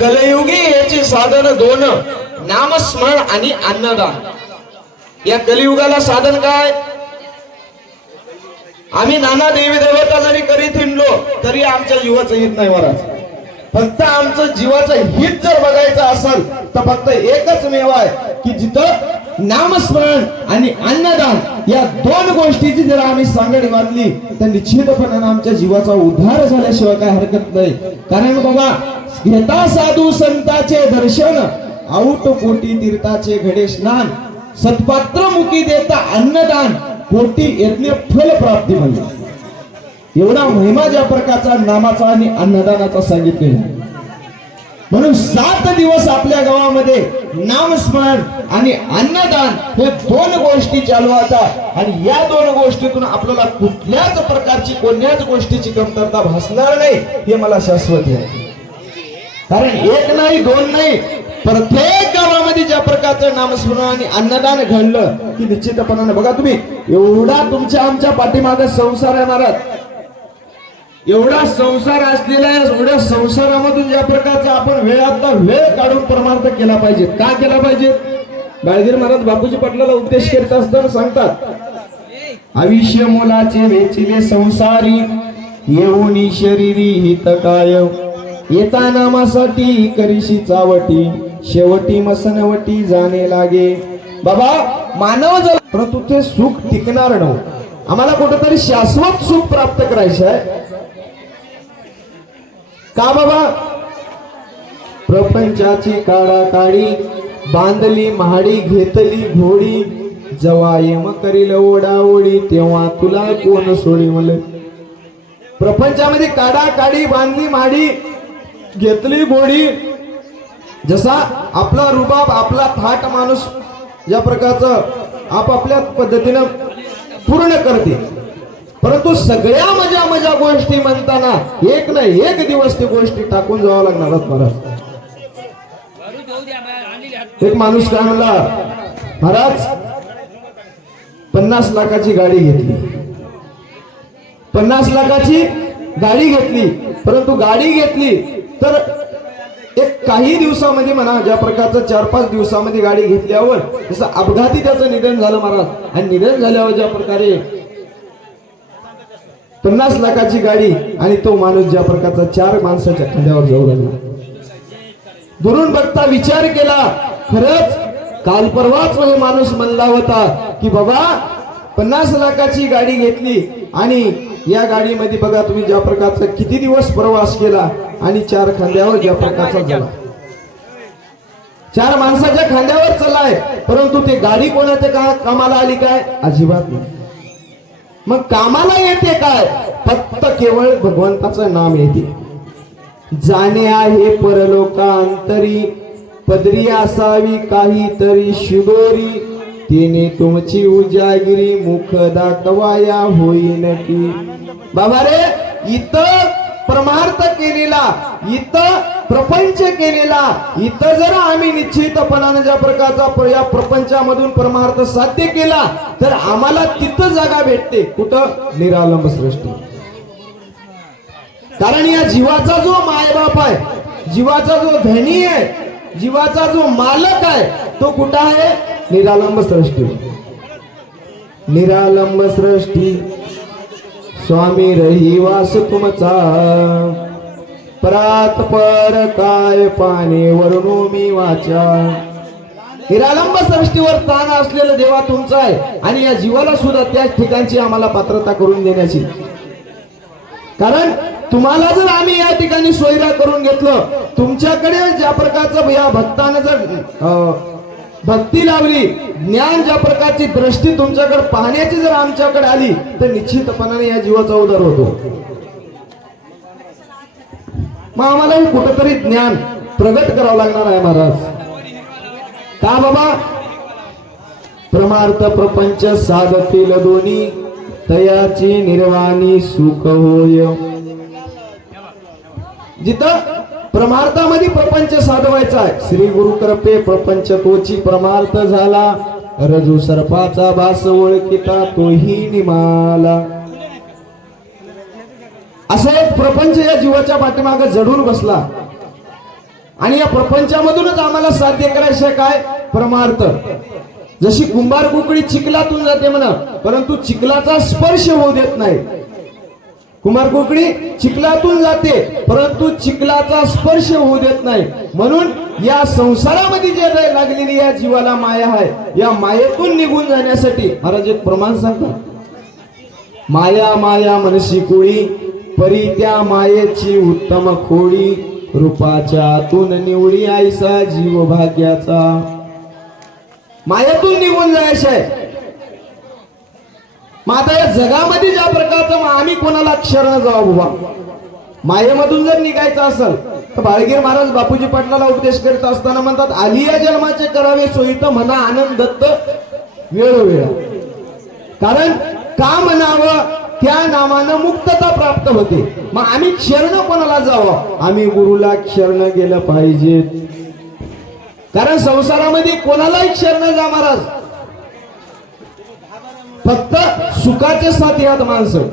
कलयुगी याचे साधन दोन नामस्मरण आणि अन्नदान. या कलियुगाला साधन काय? आम्ही नाना देवी देवता जरी करीत हिंडलो तरी आमच्या जीवाचं हित नाही महाराज. फक्त आमचं जीवाचं हित जर बघायचं असेल तर फक्त एकच मेवा आहे की जिथं नामस्मरण आणि अन्नदान या दोन गोष्टीची जर आम्ही सांगड बांधली तर निश्चितपणाने आमच्या जीवाचा उद्धार झाल्याशिवाय काय हरकत नाही कारण बाबा घेता साधू संताचे दर्शन आऊट कोटी तीर्थाचे घडे स्नान सत्पात्र मुखी देता अन्नदान कोटी यज्ञ फल प्राप्ती म्हणजे एवढा महिमा ज्या प्रकारचा नामाचा आणि अन्नदानाचा सांगितलेला आहे. म्हणून सात दिवस आपल्या गावामध्ये नामस्मरण आणि अन्नदान हे दोन गोष्टी चालू चालवतात आणि या दोन गोष्टीतून आपल्याला कुठल्याच प्रकारची कोणत्याच गोष्टीची कमतरता भासणार नाही हे मला शाश्वत आहे. कारण एक नाही दोन नाही प्रत्येक गावामध्ये ज्या प्रकारचं नामस्मरण आणि अन्नदान घडलं की निश्चितपणाने बघा तुम्ही एवढा तुमच्या आमच्या पाठीमागे संसार येणार एवढा संसार असलेला एवढ्या संसारामधून ज्या प्रकारचा आपण वेळातला वेळ काढून परमार्थ केला पाहिजे. का केला पाहिजे? बाळगीर महाराज बापूजी पाटलाला उपदेश करीत असताना सांगतात आयुष्य मुलाचे वेचिले संसारी येऊनी शरीरी हित काय येता नामासाठी करीशी चावटी शेवटी मसनवटी जाणे लागे. बाबा मानव जर परंतु ते सुख टिकणार नव्हतं. आम्हाला कुठंतरी शाश्वत सुख प्राप्त करायचं आहे. का बाबा? प्रपंचाची काढा काळी बांधली महाडी घेतली घोडी जवा यम करील ओढाओढी तेव्हा तुला कोण सोडी मले प्रपंचामध्ये काढा काढी बांधली माडी घेतली घोडी जसा आपला रुबाब आपला थाट माणूस या प्रकारचं आपापल्या पद्धतीनं पूर्ण करते. परंतु सगळ्या मजा मजा गोष्टी म्हणताना एक ना एक दिवस ती गोष्टी टाकून जावं लागणार महाराज. एक माणूस काय म्हणला महाराज पन्नास लाखाची गाडी घेतली. पन्नास लाखाची गाडी घेतली. परंतु गाडी घेतली तर एक काही दिवसामध्ये म्हणा ज्या प्रकारचं चार पाच दिवसामध्ये गाडी घेतल्यावर जसं अपघाती त्याचं निधन झालं महाराज. आणि निधन झाल्यावर ज्या प्रकारे पन्नास लाखाची गाडी आणि तो माणूस ज्या प्रकारचा चार माणसाच्या खांद्यावर जाऊ लागला दुरून बघता विचार केला खरंच काल परवाच हे माणूस म्हणला होता की बाबा पन्नास लाखाची गाडी घेतली आणि या गाडीमध्ये बघा तुम्ही ज्या प्रकारचा किती दिवस प्रवास केला आणि चार खांद्यावर ज्या प्रकारचा झाला. चार माणसाच्या खांद्यावर चलाय परंतु ते गाडी कोणाच्या कामाला आली काय? अजिबात नाही. मग कामाला येते काय? फक्त केवळ भगवंताचं नाम येते. जाणे आहे परलोकांतरी पदरी असावी काहीतरी शिदोरी तिने तुमची उजागिरी मुख दाखवाया होईन की. बाबा रे इथं परमार्थ केलेला इथं प्रपंच केलेला इथं जर आम्ही निश्चितपणाने ज्या प्रकारचा या प्रपंचामधून परमार्थ साध्य केला तर आम्हाला तिथं जागा भेटते कुठं? निरालंब सृष्टी. कारण या जीवाचा जो मायबाप आहे जीवाचा जो धनी आहे जीवाचा जो मालक आहे तो कुठं आहे? निरालंब सृष्टी. निरालंब सृष्टी. स्वामी रहिवास तुमचा. परात पर काय पाने वरणो मी वाचा. निरालंब सृष्टीवर ताण असलेला देवा तुमचा आहे आणि या जीवाला सुद्धा त्याच ठिकाणची आम्हाला पात्रता करून देण्याची. कारण तुम्हाला जर आम्ही या ठिकाणी सोयरा करून घेतलं तुमच्याकडे ज्या प्रकारचं या भक्तानं जर भक्ती लावली. ज्ञान ज्या प्रकारची दृष्टी तुमच्याकडे पाहण्याची जर आमच्याकडे आली तर निश्चितपणाने या जीवाचा उदार होतो. मग आम्हाला कुठंतरी ज्ञान प्रगट करावं लागणार आहे महाराज. का बाबा? प्रमार्थ प्रपंच साधतील दोन्ही. तयाची निर्वाणी सुख होय. जिथं परमार्थामध्ये प्रपंच साधवायचा आहे. श्री गुरु कृपे प्रपंच तोची प्रमार्थ झाला. रजू सर्पाचा भास ओळखिता तोही निमाला. असं एक प्रपंच या जीवाच्या पाठीमागे जडून बसला. आणि या प्रपंचामधूनच आम्हाला साध्य करायचं काय? परमार्थ. जशी कुंभार कुकडी चिखलातून जाते म्हणा परंतु चिखलाचा स्पर्श होऊ देत नाही. कुमार कोकणी चिखलातून जाते परंतु चिखलाचा स्पर्श होऊ देत नाही. म्हणून या संसारामध्ये जे लागलेली या जीवाला माया आहे या मायेतून निघून जाण्यासाठी महाराज एक प्रमाण सांगतो माया माया मनशी कोळी परी त्या मायेची उत्तम खोडी रूपाच्या तून निवडी आईसा जीव भाग्याचा मायातून निघून जायचं आहे मग आता या जगामध्ये ज्या प्रकारचं मग आम्ही कोणाला अक्षर न जाऊ बाबा? मायेमधून जर निघायचं असेल तर बाळगीर महाराज बापूजी पाटलाला उपदेश करीत असताना म्हणतात आलिया जन्माचे करावे सोयीत म्हणा आनंद दत्त वेळोवेळ. कारण का म्हणावं? त्या नामानं मुक्तता प्राप्त होते. मग आम्ही क्षरण कोणाला जावं? आम्ही गुरुला क्षरण गेलं पाहिजे कारण संसारामध्ये कोणालाही क्षरण जा महाराज. फक्त सुखाचे साथ यात माणसं.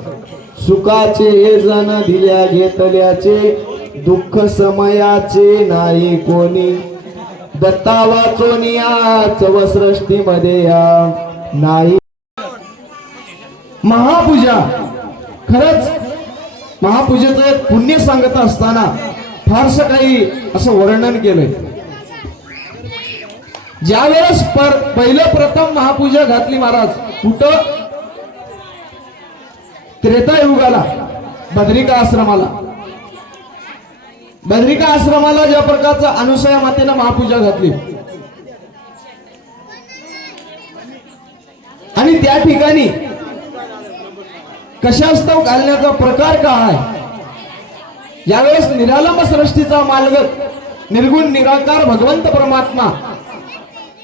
सुखाचे हे जण दिल्या घेतल्याचे दुःख समयाचे नाही कोणी. दत्ता वाचोनिया चवसृष्टीमध्ये या. नाही. महापूजा. खरंच महापूजेचं पुण्य सांगत असताना फारस काही असं वर्णन केलंय. ज्यावेळेस पर पहिलं प्रथम महापूजा घातली महाराज कुठं? त्रेतायुगाला बद्रिका आश्रमाला. बद्रिका आश्रमाला ज्या प्रकारचं अनुसया मातेनं महापूजा घातली. आणि त्या ठिकाणी कशास्तव घालण्याचा प्रकार काय यावेळेस निरालंब सृष्टीचा मालगत निर्गुण निराकार भगवंत परमात्मा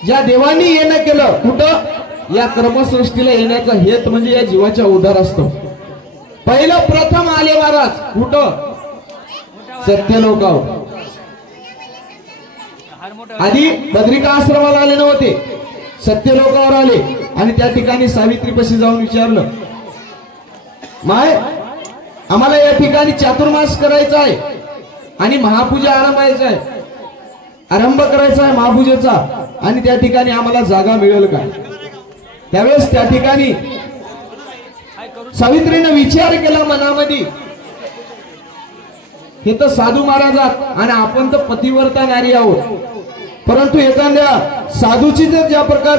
ज्या देवानी येणं केलं कुठं? या कर्मसृष्टीला येण्याचा हेत म्हणजे या जीवाच्या उदार असतो. पहिलं प्रथम आले महाराज. कुठं? सत्यलोकावर. आधी बद्रिका आश्रमाला आले नव्हते. सत्यलोकावर आले आणि त्या ठिकाणी सावित्रीपशी जाऊन विचारलं माय आम्हाला या ठिकाणी चातुर्मास करायचा आहे आणि महापूजा आरंभायचा आहे. आरंभ करायचा आहे महापूजेचा आणि त्या ठिकाणी आम्हाला जागा मिळेल का? त्यावेळेस त्या ठिकाणी सावित्रीने विचार केला मनामध्ये. हे तर साधू महाराजात आणि आपण तर पतिवर्ता नारी आहोत. परंतु एखाद्या साधूची जर ज्या प्रकार